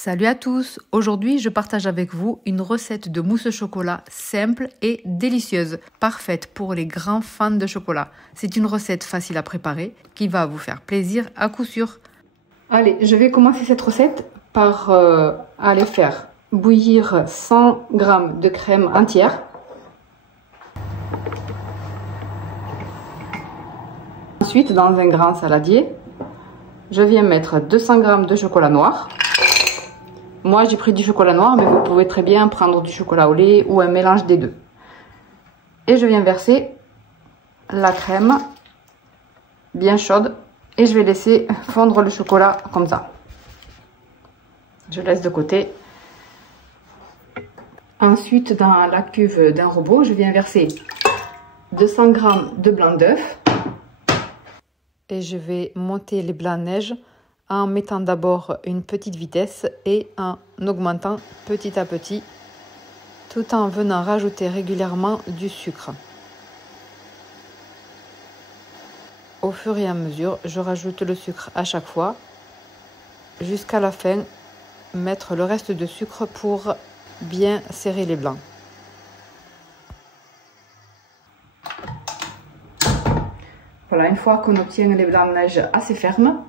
Salut à tous! Aujourd'hui, je partage avec vous une recette de mousse au chocolat simple et délicieuse, parfaite pour les grands fans de chocolat. C'est une recette facile à préparer qui va vous faire plaisir à coup sûr. Allez, je vais commencer cette recette par aller faire bouillir 100 g de crème entière. Ensuite, dans un grand saladier, je viens mettre 200 g de chocolat noir. Moi, j'ai pris du chocolat noir, mais vous pouvez très bien prendre du chocolat au lait ou un mélange des deux. Et je viens verser la crème bien chaude et je vais laisser fondre le chocolat comme ça. Je laisse de côté. Ensuite, dans la cuve d'un robot, je viens verser 200 g de blanc d'œuf. Et je vais monter les blancs neige en mettant d'abord une petite vitesse et en augmentant petit à petit, tout en venant rajouter régulièrement du sucre. Au fur et à mesure, je rajoute le sucre à chaque fois, jusqu'à la fin, mettre le reste de sucre pour bien serrer les blancs. Voilà, une fois qu'on obtient les blancs de neige assez fermes,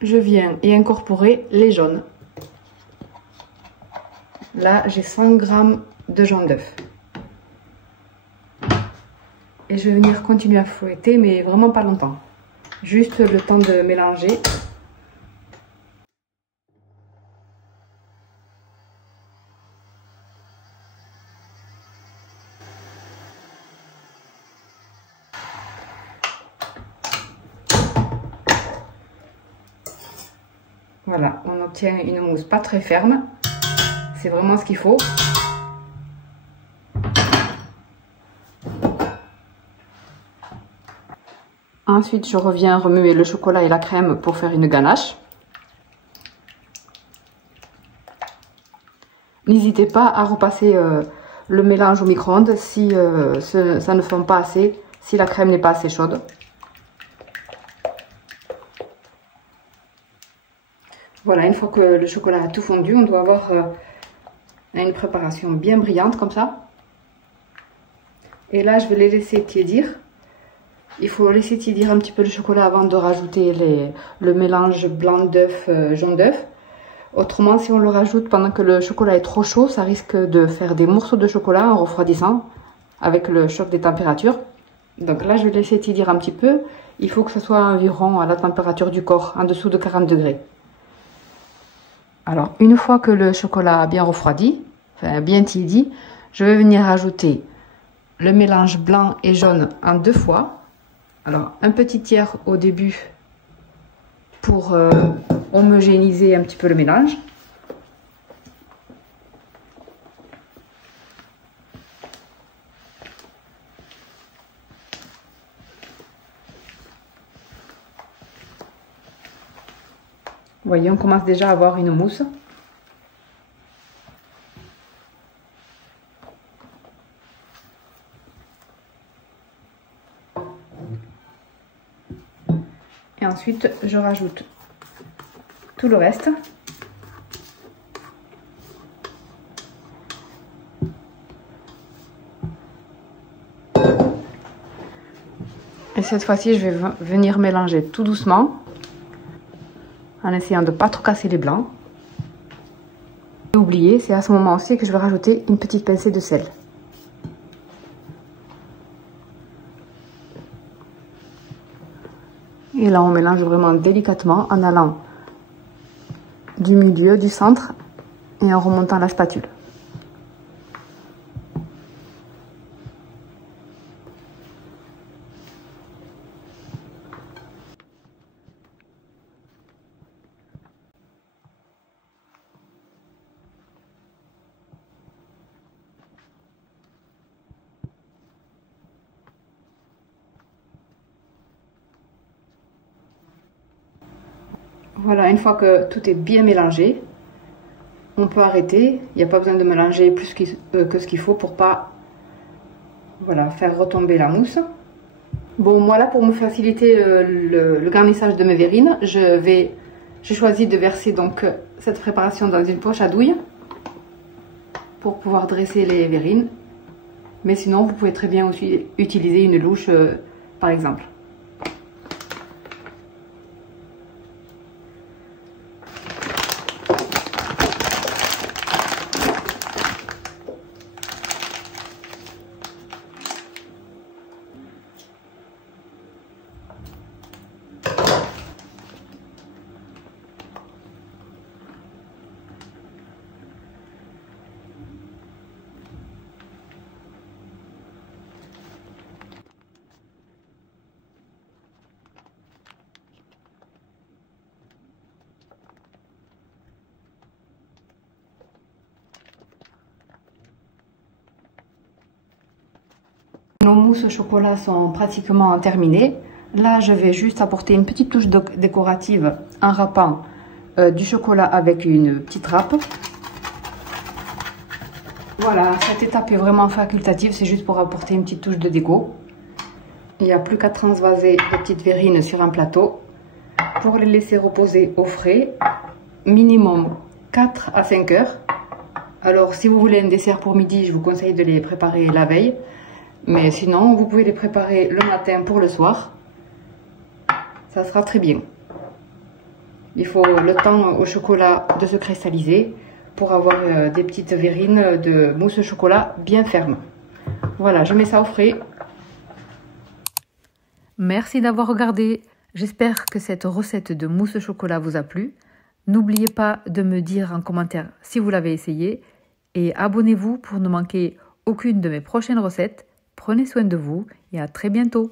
je viens y incorporer les jaunes. Là, j'ai 100 g de jaune d'œuf. Et je vais venir continuer à fouetter, mais vraiment pas longtemps. Juste le temps de mélanger. Voilà, on obtient une mousse pas très ferme. C'est vraiment ce qu'il faut. Ensuite, je reviens remuer le chocolat et la crème pour faire une ganache. N'hésitez pas à repasser le mélange au micro-ondes si ça ne fond pas assez, si la crème n'est pas assez chaude. Voilà, une fois que le chocolat a tout fondu, on doit avoir une préparation bien brillante comme ça. Et là, je vais les laisser tiédir. Il faut laisser tiédir un petit peu le chocolat avant de rajouter le mélange blanc d'œuf, jaune d'œuf. Autrement, si on le rajoute pendant que le chocolat est trop chaud, ça risque de faire des morceaux de chocolat en refroidissant avec le choc des températures. Donc là, je vais laisser tiédir un petit peu. Il faut que ce soit environ à la température du corps, en dessous de 40 degrés. Alors, une fois que le chocolat a bien refroidi, enfin bien tiédi, je vais venir ajouter le mélange blanc et jaune en 2 fois. Alors, un petit tiers au début pour homogénéiser un petit peu le mélange. Vous voyez, on commence déjà à avoir une mousse. Et ensuite, je rajoute tout le reste. Et cette fois-ci, je vais venir mélanger tout doucement, en essayant de ne pas trop casser les blancs. N'oubliez, c'est à ce moment aussi que je vais rajouter une petite pincée de sel. Et là, on mélange vraiment délicatement en allant du milieu, du centre et en remontant la spatule. Voilà, une fois que tout est bien mélangé, on peut arrêter. Il n'y a pas besoin de mélanger plus que ce qu'il faut pour pas faire retomber la mousse. Bon, moi là, pour me faciliter le garnissage de mes verrines, j'ai choisi de verser donc cette préparation dans une poche à douille pour pouvoir dresser les verrines. Mais sinon, vous pouvez très bien aussi utiliser une louche par exemple. Nos mousses au chocolat sont pratiquement terminées. Là, je vais juste apporter une petite touche décorative en râpant du chocolat avec une petite râpe. Voilà, cette étape est vraiment facultative, c'est juste pour apporter une petite touche de déco. Il n'y a plus qu'à transvaser les petites verrines sur un plateau pour les laisser reposer au frais, minimum 4 à 5 heures. Alors, si vous voulez un dessert pour midi, je vous conseille de les préparer la veille. Mais sinon, vous pouvez les préparer le matin pour le soir. Ça sera très bien. Il faut le temps au chocolat de se cristalliser pour avoir des petites verrines de mousse au chocolat bien fermes. Voilà, je mets ça au frais. Merci d'avoir regardé. J'espère que cette recette de mousse au chocolat vous a plu. N'oubliez pas de me dire en commentaire si vous l'avez essayé. Et abonnez-vous pour ne manquer aucune de mes prochaines recettes. Prenez soin de vous et à très bientôt.